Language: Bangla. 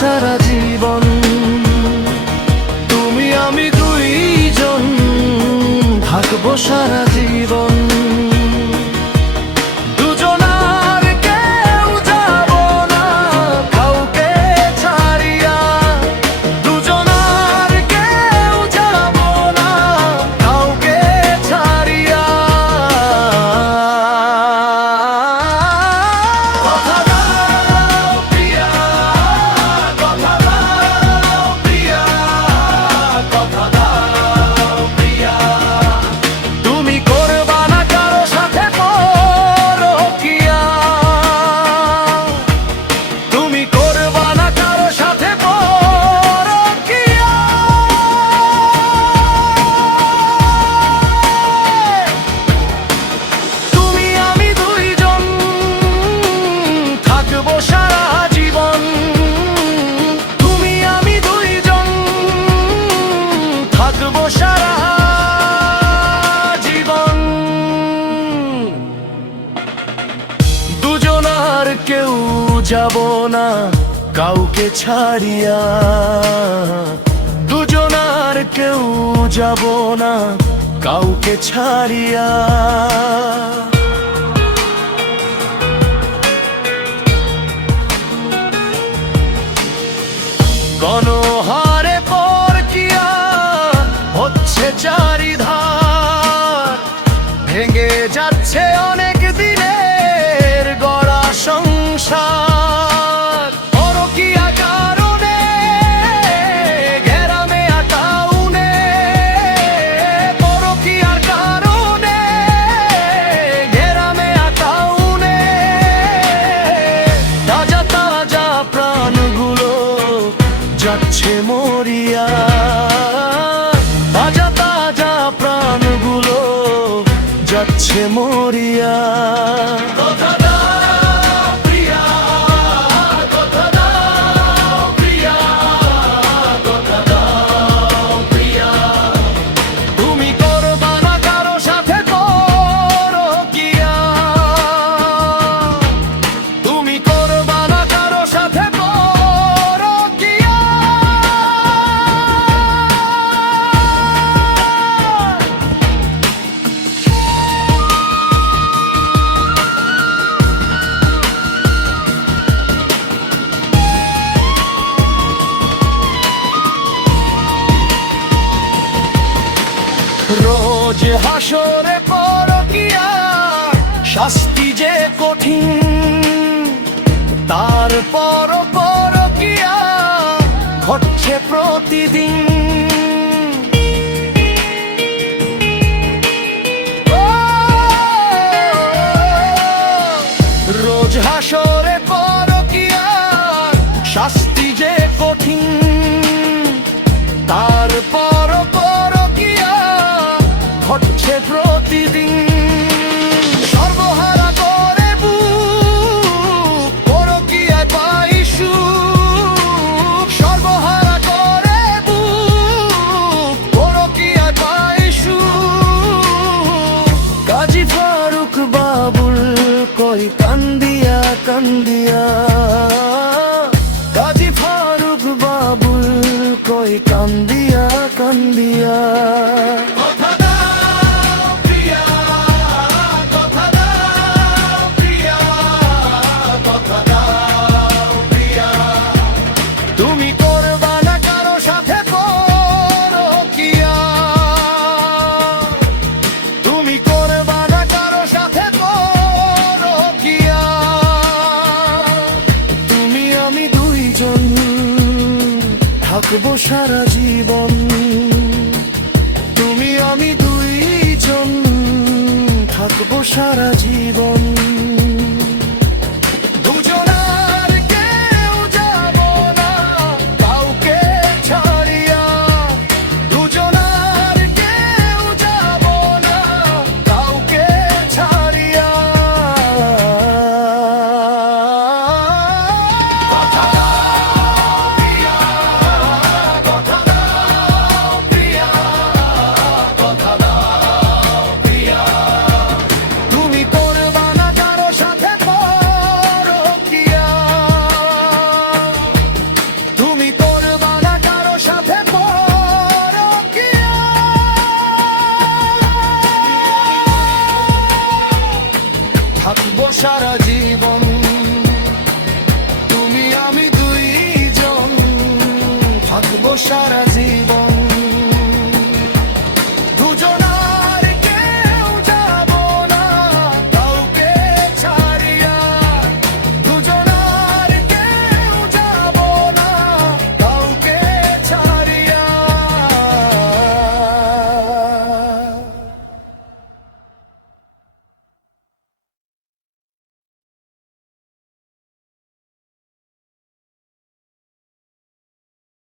সারা জীবন। তুমি আমি দুইজন থাকবো সারা জীবন। দুজনার কেউ যাব না কাউকে ছাড়িয়া, দুজনার কেউ যাব না কাউকে ছাড়িয়া। কথা দাও প্রিয়া, কথা দাও প্রিয়া, কথা দাও প্রিয়া। তুমি করবা না কারো সাথে পরকিয়া, তুমি করবা না কারো সাথে পরকিয়া। তুমি আমি দুইজন থাকবো সারা জীবন। তুমি আমি দুইজন থাকবো সারা জীবন। দুজনার কেউ যাব না কাউকে ছাড়িয়া, দুজনার কেউ যাব না কাউকে ছাড়িয়া। গণহারে পরকিয়া হচ্ছে চারিধার, ভেঙে যাচ্ছে অনেক দিনের গড়া সংসার। পরকিয়া কারণে গ্রামে আটাউনে, পরকিয়ার কারণে গ্রামে আটাউনে। তাজা তাজা প্রাণগুলো যাচ্ছে মরিয়া, তাজা তাজা প্রাণগুলো যাচ্ছে মরিয়া। কথা দাও প্রিয়া, কথা দাও প্রিয়া, কথা দাও প্রিয়া। তুমি করবা না কারো সাথে পরকিয়া, তুমি করবা না কারো সাথে পরকিয়া। রোজ হাসরে পরকিয়া শাস্তি যে কঠিন, তারপর পরকিয়া ঘটছে প্রতিদিন। রোজ হাসরে পরকিয়া শাস্তি যে কঠিন, তারপর পরকিয়া ঘটছে প্রতিদিন। সর্বহারা করে বুক পরকিয়ায় পাই সুখ, সর্বহারা করে বুক পরকিয়ায় পাই সুখ। কাজী ফারুক বাবুল কই কান্দিয়া কান্দিয়া, কাজী ফারুক বাবুল কই কান্দিয়া কান্দিয়া। কথা দাও প্রিয়া, কথা দাও প্রিয়া, কথা দাও প্রিয়া। তুমি করবা না কারো সাথে পরকিয়া, তুমি করবা না কারো সাথে পরকিয়া। তুমি আমি দুইজন থাকবো সারা জীবন। তুমি আমি দুইজন থাকবো সারা জীবন। দুজনার কেউ যাব না কাউকে ছাড়িয়া, দুজনার কেউ যাব না কাউকে ছাড়িয়া। কথা দাও প্রিয়া, কথা দাও প্রিয়া, কথা দাও প্রিয়া। তুমি করবা না কারো সারা জীবন। তুমি আমি দুইজন থাকবো সারা জীবন।